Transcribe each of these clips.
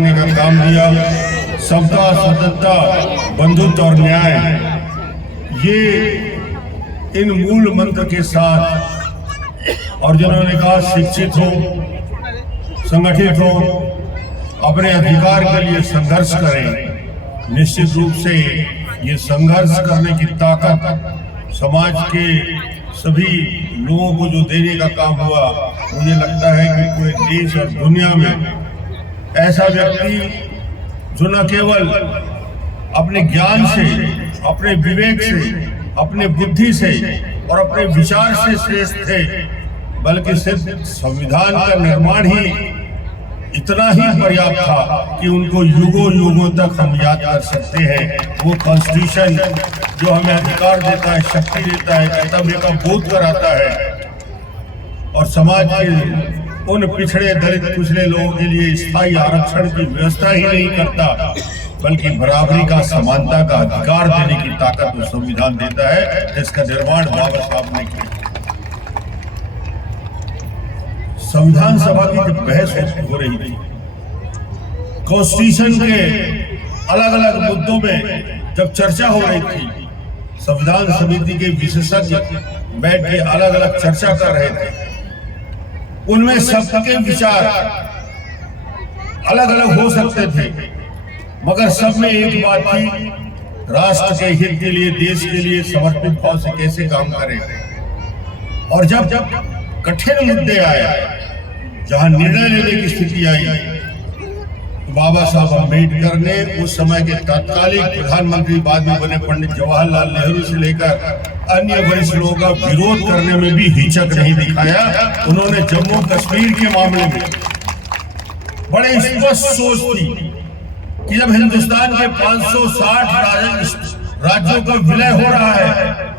का काम दिया, सबका स्वतंत्रता, बंधुत्व और न्याय, ये इन मूल मंत्र के साथ, और जिन्होंने कहा शिक्षित हो, संगठित हो, अपने अधिकार के लिए संघर्ष करें। निश्चित रूप से ये संघर्ष करने की ताकत समाज के सभी लोगों को जो देने का काम हुआ, मुझे लगता है कि पूरे देश और दुनिया में ऐसा व्यक्ति जो न केवल अपने ज्ञान से, अपने विवेक से, अपने बुद्धि से और अपने विचार से श्रेष्ठ थे, बल्कि सिर्फ संविधान का निर्माण ही इतना ही पर्याप्त था कि उनको युगों युगों तक हम याद कर सकते हैं। वो कॉन्स्टिट्यूशन जो हमें अधिकार देता है, शक्ति देता है, कर्तव्य का बोध कराता है और समाज के उन पिछड़े दलित पिछड़े लोगों के लिए स्थायी आरक्षण की व्यवस्था ही नहीं करता, बल्कि बराबरी का, समानता का अधिकार देने की ताकत वो संविधान देता है, जिसका निर्माण बाबा साहब ने किया। संविधान सभा की जब बहस हो रही थी, कॉन्स्टिट्यूशन के अलग अलग मुद्दों में जब चर्चा हो रही थी, संविधान समिति के विशेषज्ञ बैठ के अलग अलग चर्चा कर रहे थे। उनमें सबके विचार अलग अलग हो सकते थे, मगर सब में एक बात थी, राष्ट्र के हित के लिए, देश के लिए समर्पित भाव से कैसे काम करें। और जब कठिन मुद्दे आए, जहां निर्णय लेने की स्थिति आई, तो बाबा साहब अम्बेडकर ने उस समय के तत्कालीन प्रधानमंत्री, बाद में बने पंडित जवाहरलाल नेहरू से लेकर अन्य वरिष्ठ लोगों का विरोध करने में भी हिचक नहीं दिखाया। उन्होंने जम्मू कश्मीर के मामले में बड़े स्पष्ट सोच थी कि जब हिंदुस्तान के 560 राज्यों का विलय हो रहा है,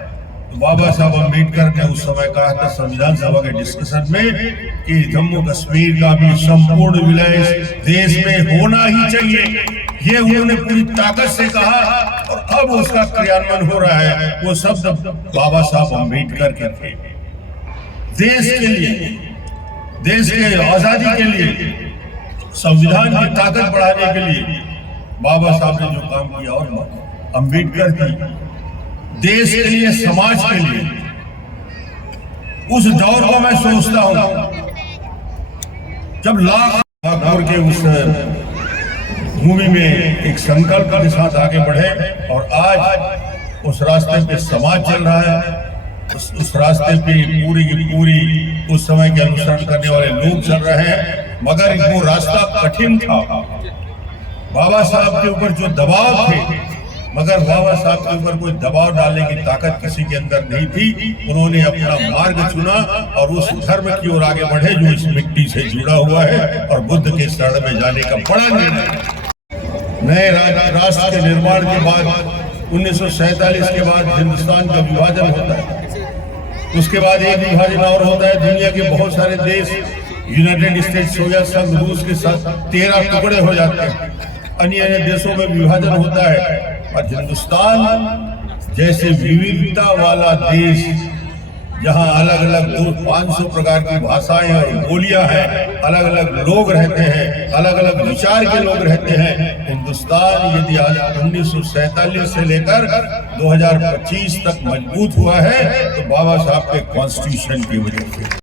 तो बाबा साहब अम्बेडकर ने उस समय कहा था संविधान सभा के डिस्कशन में कि जम्मू कश्मीर का भी संपूर्ण विलय देश में होना ही चाहिए। ये उन्होंने पूरी ताकत से कहा और अब उसका क्रियान्वयन हो रहा है। वो शब्द बाबा साहब अम्बेडकर के थे। देश के लिए, देश के आजादी के लिए, संविधान की ताकत बढ़ाने के लिए बाबा साहब ने जो काम किया, और अम्बेडकर की देश के लिए, समाज के लिए, उस दौर को मैं सोचता हूं जब लाख के उस भूमि में एक संकल्प के साथ आगे बढ़े, और आज उस रास्ते पे समाज चल रहा है, उस रास्ते पे पूरी की पूरी उस समय के अनुसरण करने वाले लोग चल रहे हैं। मगर वो रास्ता कठिन था, बाबा साहब के ऊपर जो दबाव थे, मगर बाबा साहब के ऊपर कोई दबाव डालने की ताकत किसी के अंदर नहीं थी। उन्होंने अपना मार्ग चुना और उस धर्म की ओर आगे बढ़े जो इस मिट्टी से जुड़ा हुआ है, और बुद्ध के शरण में जाने का बड़ा निर्णय। नए राष्ट्र के निर्माण के बाद 1947 के बाद हिंदुस्तान का विभाजन होता है। उसके बाद एक विभाजन और होता है, दुनिया के बहुत सारे देश, यूनाइटेड स्टेट्स हो या संघ रूस के साथ 13 टुकड़े हो जाते हैं, अन्य अन्य देशों में विभाजन होता है। और हिंदुस्तान जैसे विविधता वाला देश, जहां अलग अलग 500 प्रकार की भाषाएं और बोलियां हैं, अलग अलग लोग रहते हैं, अलग अलग विचार के लोग रहते हैं, हिंदुस्तान यदि आज 1947 से लेकर 2025 तक मजबूत हुआ है, तो बाबा साहब के कॉन्स्टिट्यूशन की वजह से।